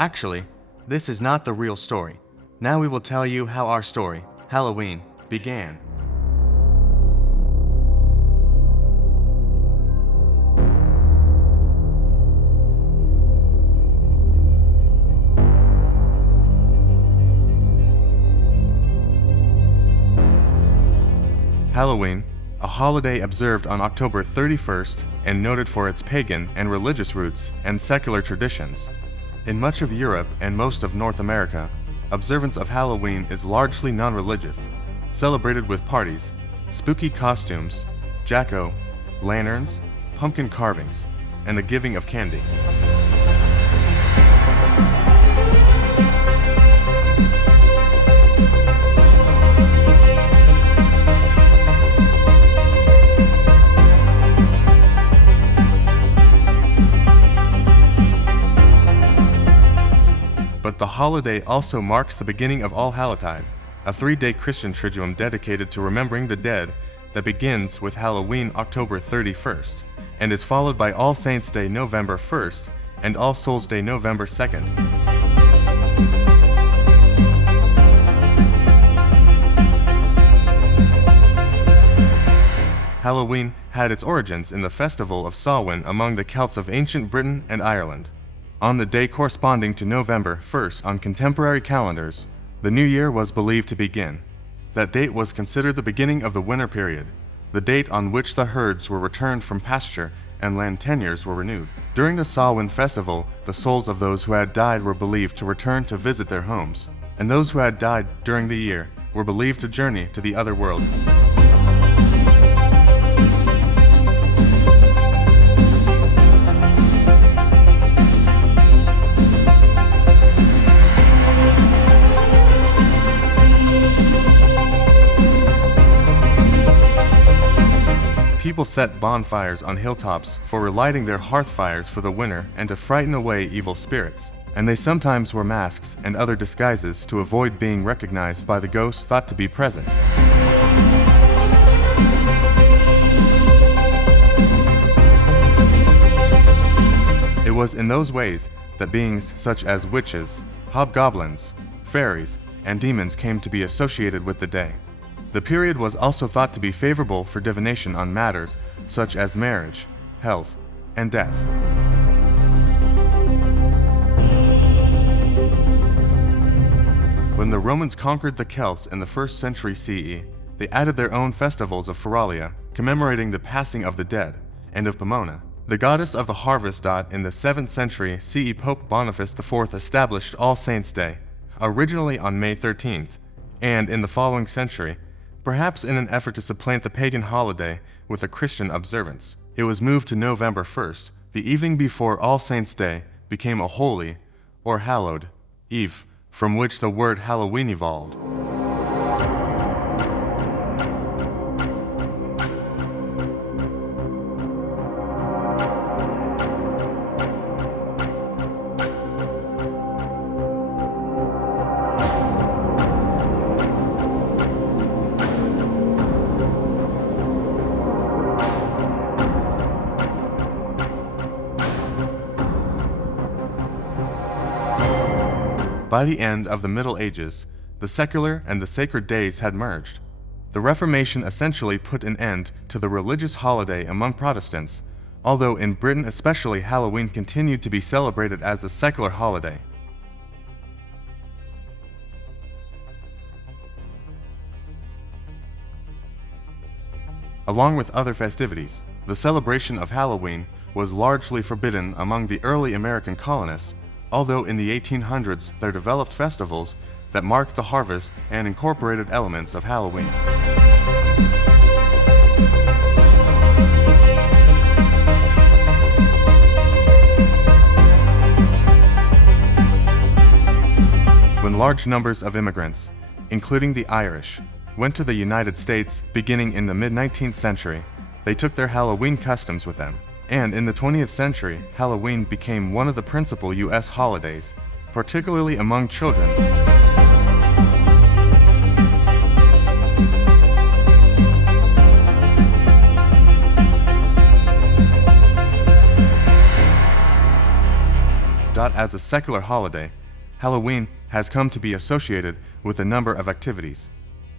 Actually, this is not the real story. Now we will tell you how our story, Halloween, began. Halloween, a holiday observed on October 31st and noted for its pagan and religious roots and secular traditions. In much of Europe and most of North America, observance of Halloween is largely non-religious, celebrated with parties, spooky costumes, jack-o', lanterns, pumpkin carvings, and the giving of candy. But the holiday also marks the beginning of Allhallotide, a 3-day Christian triduum dedicated to remembering the dead that begins with Halloween October 31st and is followed by All Saints' Day November 1st and All Souls' Day November 2nd. Halloween had its origins in the festival of Samhain among the Celts of ancient Britain and Ireland. On the day corresponding to November 1st on contemporary calendars, the new year was believed to begin. That date was considered the beginning of the winter period, the date on which the herds were returned from pasture and land tenures were renewed. During the Samhain festival, the souls of those who had died were believed to return to visit their homes, and those who had died during the year were believed to journey to the otherworld. People set bonfires on hilltops for relighting their hearth fires for the winter and to frighten away evil spirits, and they sometimes wore masks and other disguises to avoid being recognized by the ghosts thought to be present. It was in those ways that beings such as witches, hobgoblins, fairies, and demons came to be associated with the day. The period was also thought to be favorable for divination on matters such as marriage, health, and death. When the Romans conquered the Celts in the 1st century CE, they added their own festivals of Feralia, commemorating the passing of the dead, and of Pomona, the goddess of the harvest. In the 7th century CE, Pope Boniface IV established All Saints' Day, originally on May 13th, and in the following century, perhaps in an effort to supplant the pagan holiday with a Christian observance, it was moved to November 1st, the evening before All Saints' Day became a holy, or hallowed, eve, from which the word Halloween evolved. By the end of the Middle Ages, the secular and the sacred days had merged. The Reformation essentially put an end to the religious holiday among Protestants, although in Britain especially Halloween continued to be celebrated as a secular holiday. Along with other festivities, the celebration of Halloween was largely forbidden among the early American colonists, although in the 1800s there developed festivals that marked the harvest and incorporated elements of Halloween. When large numbers of immigrants, including the Irish, went to the United States beginning in the mid-19th century, they took their Halloween customs with them. And in the 20th century, Halloween became one of the principal U.S. holidays, particularly among children. As a secular holiday, Halloween has come to be associated with a number of activities.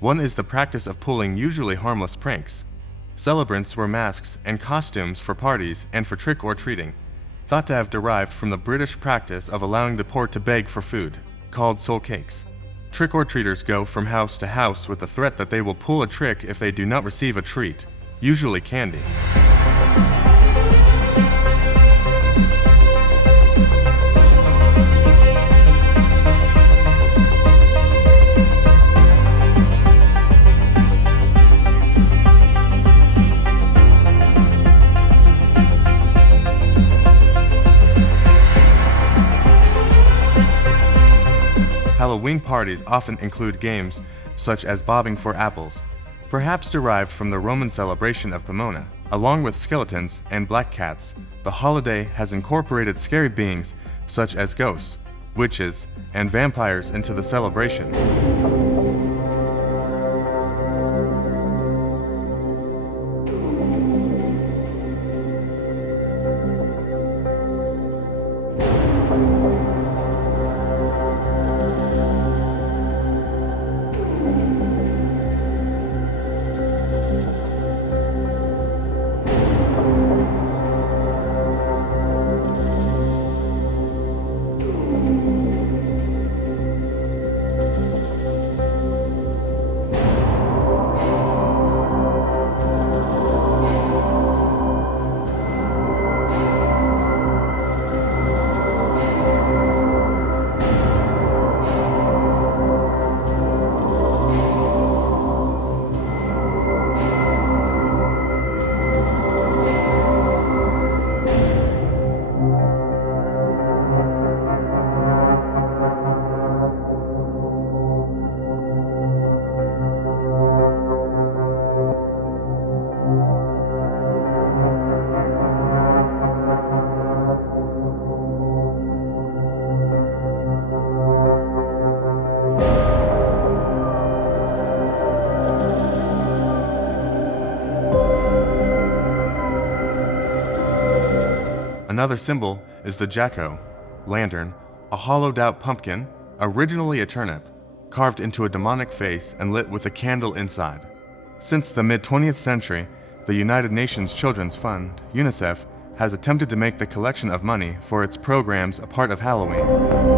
One is the practice of pulling usually harmless pranks. Celebrants wear masks and costumes for parties and for trick or treating, thought to have derived from the British practice of allowing the poor to beg for food, called soul cakes. Trick-or-treaters go from house to house with the threat that they will pull a trick if they do not receive a treat, usually candy. Halloween parties often include games such as bobbing for apples, perhaps derived from the Roman celebration of Pomona. Along with skeletons and black cats, the holiday has incorporated scary beings such as ghosts, witches, and vampires into the celebration. Another symbol is the Jacko lantern, a hollowed-out pumpkin, originally a turnip, carved into a demonic face and lit with a candle inside. Since the mid-20th century, the United Nations Children's Fund, UNICEF, has attempted to make the collection of money for its programs a part of Halloween.